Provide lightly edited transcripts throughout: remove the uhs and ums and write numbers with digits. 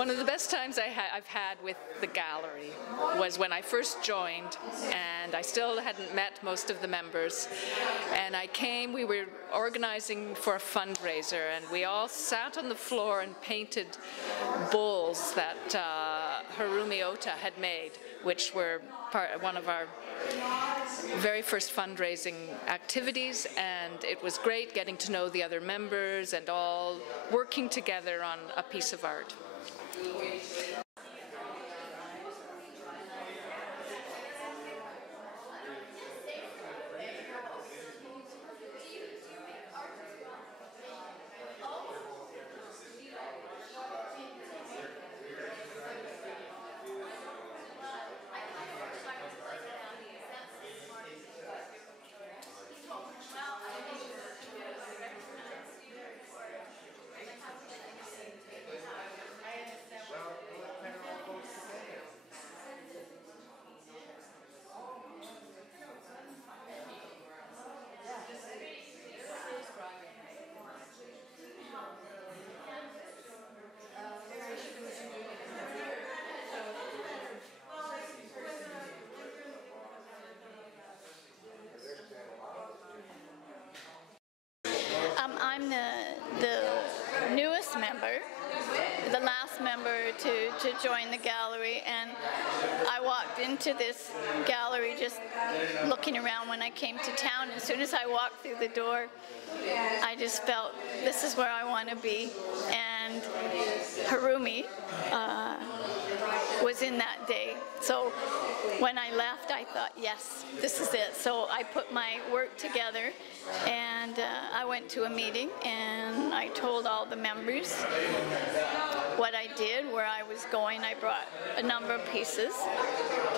One of the best times I've had with the gallery was when I first joined, and I still hadn't met most of the members. And I came, we were organizing for a fundraiser, and we all sat on the floor and painted bowls that Harumi Ota had made, which were one of our very first fundraising activities, and it was great getting to know the other members and all working together on a piece of art. I'm the newest member, the last member to join the gallery, and I walked into this gallery just looking around when I came to town. As soon as I walked through the door, I just felt this is where I want to be. And Harumi was in that day. So when I left, I thought, yes, this is it. So I put my work together, and I went to a meeting, and I told all the members what I did, where I was going. I brought a number of pieces,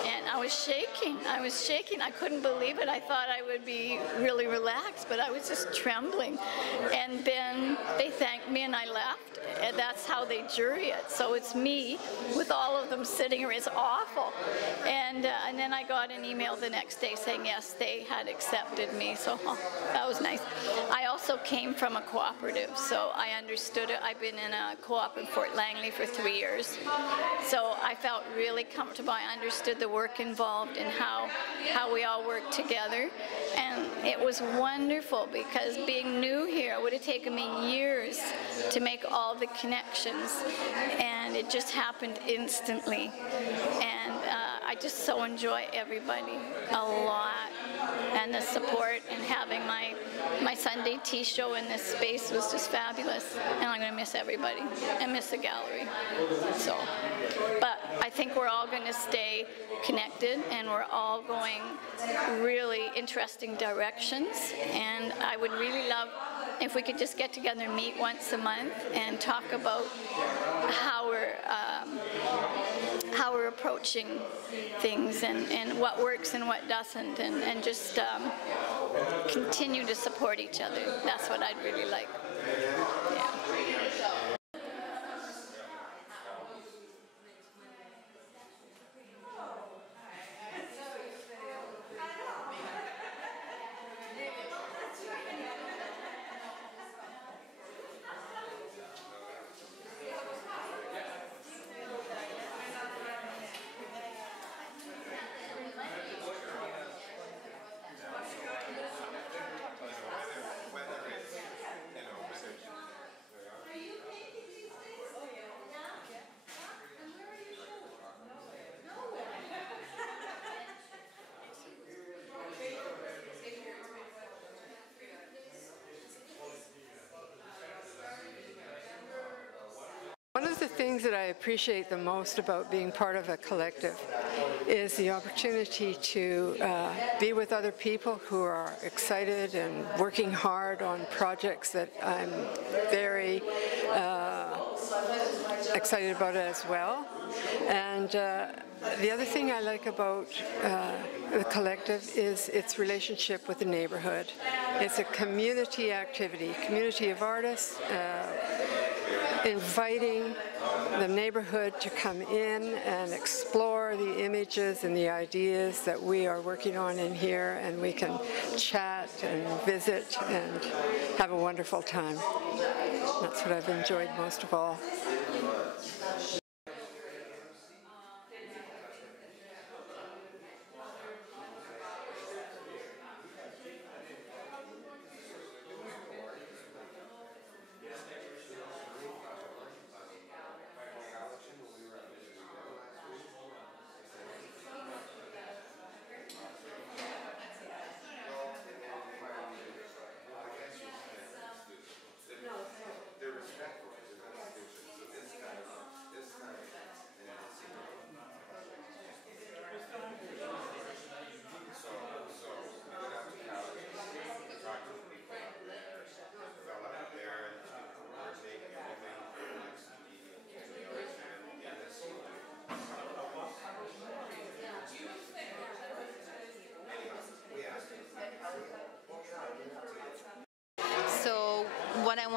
and I was shaking. I couldn't believe it. I thought I would be really relaxed, but I was just trembling. And then they thanked me, and I left. And that's how they jury it. So it's me with all of them sitting here. It's awful. And then I got an email the next day saying, yes, they had accepted me. So that was nice. I also came from a cooperative, so I understood it. I've been in a co-op in Fort Langley for 3 years. So I felt really comfortable. I understood the work involved and how we all work together. And it was wonderful because being new here, it would have taken me years to make all the connections, and it just happened instantly. And I just so enjoy everybody a lot, and the support, and having my Sunday tea show in this space was just fabulous. And I'm going to miss everybody and miss the gallery. So, but I think we're all going to stay connected, and we're all going really interesting directions. And I would really love if we could just get together and meet once a month and talk about how we're approaching things, and what works and what doesn't, and just continue to support each other. That's what I'd really like. Yeah. One of the things that I appreciate the most about being part of a collective is the opportunity to be with other people who are excited and working hard on projects that I'm very excited about as well. And the other thing I like about the collective is its relationship with the neighborhood. It's a community activity, community of artists, inviting the neighborhood to come in and explore the images and the ideas that we are working on in here, and we can chat and visit and have a wonderful time. That's what I've enjoyed most of all.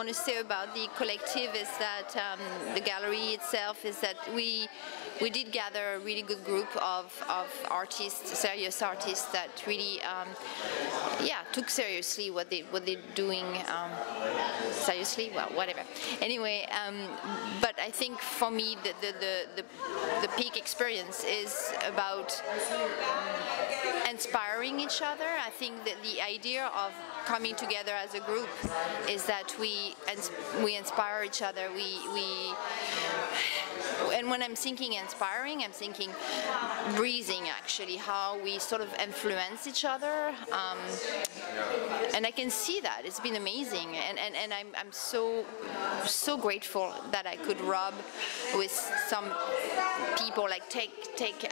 want to say about the collective is that the gallery itself is that we did gather a really good group of artists, serious artists that really took seriously what they're doing. Seriously, well, whatever. Anyway, but I think for me the peak experience is about inspiring each other. I think that the idea of coming together as a group is that we inspire each other. And when I'm thinking inspiring, I'm thinking breathing, actually, how we sort of influence each other. And I can see that. It's been amazing. And I'm so grateful that I could rub with some people, like take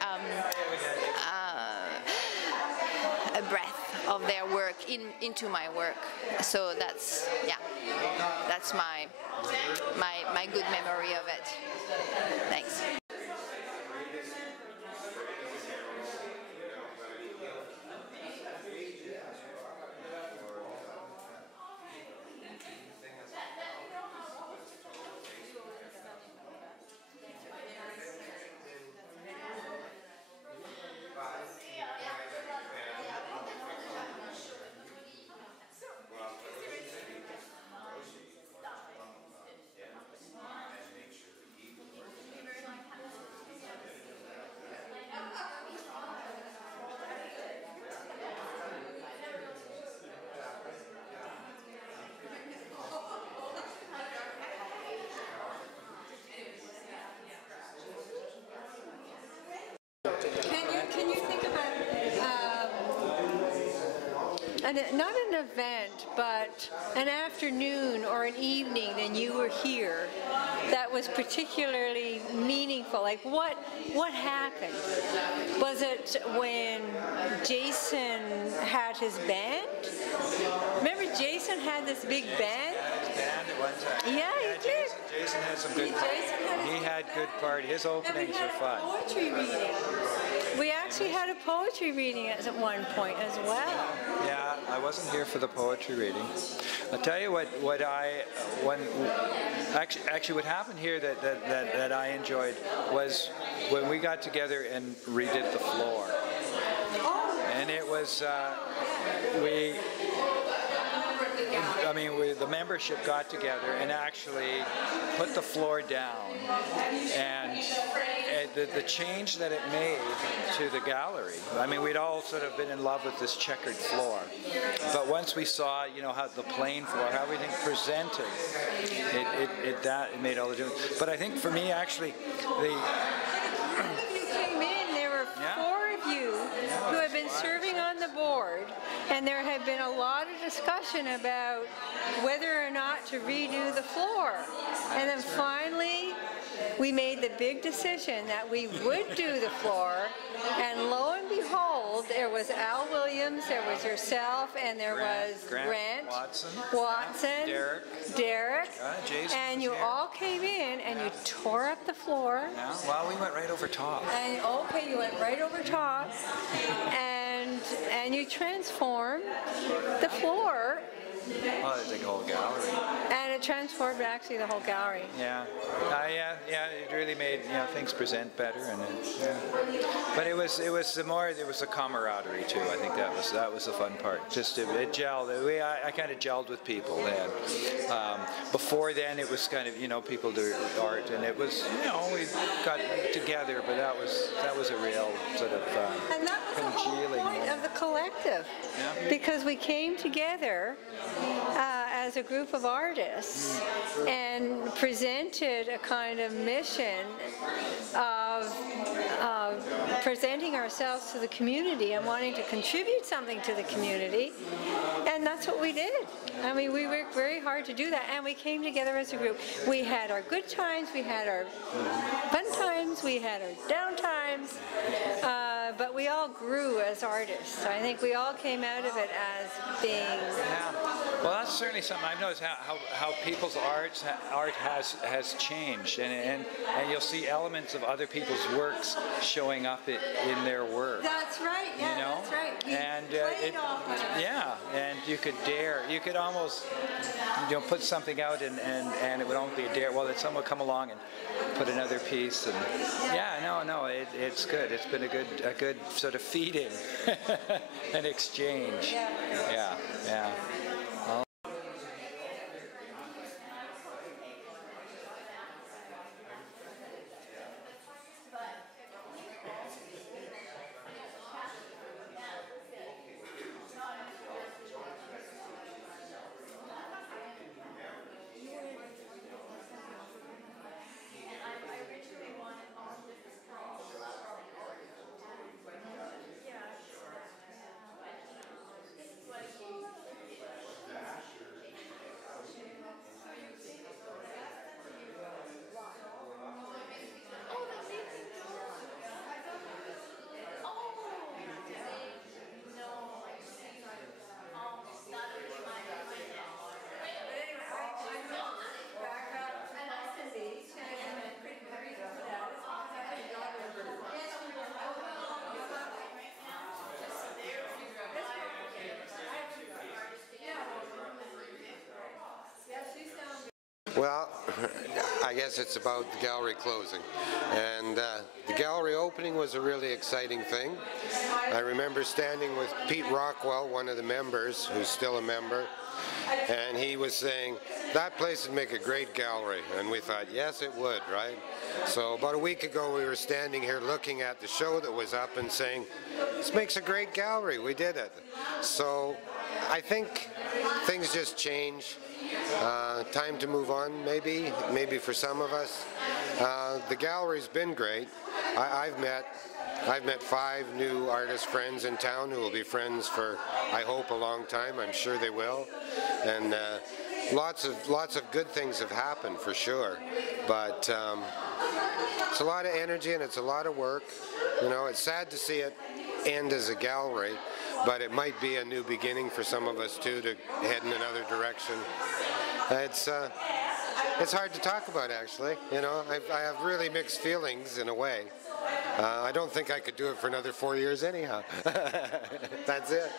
a breath of their work into my work. So that's my good memory of it. Thanks. Can you think about not an event, but an afternoon or an evening that you were here that was particularly meaningful? Like what happened? Was it when Jason had his band? Remember Jason had this big band? Band at one time. Yeah, he did. Jason had some good parties. He had good parties. His openings were fun. Poetry reading. We actually had a poetry reading at one point as well. Yeah, I wasn't here for the poetry reading. I'll tell you what what happened here that I enjoyed was when we got together and redid the floor. And it was the membership got together and actually put the floor down, and the change that it made to the gallery. I mean, we'd all sort of been in love with this checkered floor, but once we saw, how the plain floor, how everything presented, it made all the difference. But I think for me, actually, you came in, there were four of you who have been serving on the board, and there had been a lot of discussion about whether or not to redo the floor. And then finally, we made the big decision that we would do the floor, and lo and behold, there was Al Williams, there was yourself, and there was Grant Watson, Derek, Jason, and you all came in and you tore up the floor. Yeah, well, we went right over top. And you went right over top, and you transformed the floor. Well, it's like a whole gallery. And it transformed actually the whole gallery. Yeah, it really made things present better, and but it was the camaraderie too. I think that was the fun part. Just it gelled. I kind of gelled with people then. Before then, it was kind of people do art, and it was we got together, but that was a real sort of and that was the whole point of the collective, because we came together as a group of artists and presented a kind of mission of presenting ourselves to the community and wanting to contribute something to the community, and that's what we did. I mean, we worked very hard to do that, and we came together as a group. We had our good times, we had our fun times, we had our down times, but we all grew as artists. I think we all came out of it as being... Well, that's certainly something something. I've noticed how people's art has changed, and you'll see elements of other people's works showing up in their work. That's right. Yeah, you know? that's right. And It. and you could almost put something out and it would almost be a dare. Well, then someone would come along and put another piece, and it's good. It's been a good sort of feeding and exchange. Yeah. Well, I guess it's about the gallery closing. And the gallery opening was a really exciting thing. I remember standing with Pete Rockwell, one of the members, who's still a member, and he was saying, that place would make a great gallery. And we thought, yes, it would, right? So about a week ago, we were standing here looking at the show that was up and saying, this makes a great gallery. We did it. So I think things just change. Time to move on, maybe for some of us. The gallery's been great. I've met 5 new artist friends in town who will be friends for, I hope, a long time. I'm sure they will. And lots of good things have happened for sure. But it's a lot of energy and it's a lot of work. It's sad to see it end as a gallery, but it might be a new beginning for some of us too to head in another direction. It's hard to talk about, actually. I have really mixed feelings in a way. I don't think I could do it for another 4 years anyhow. That's it.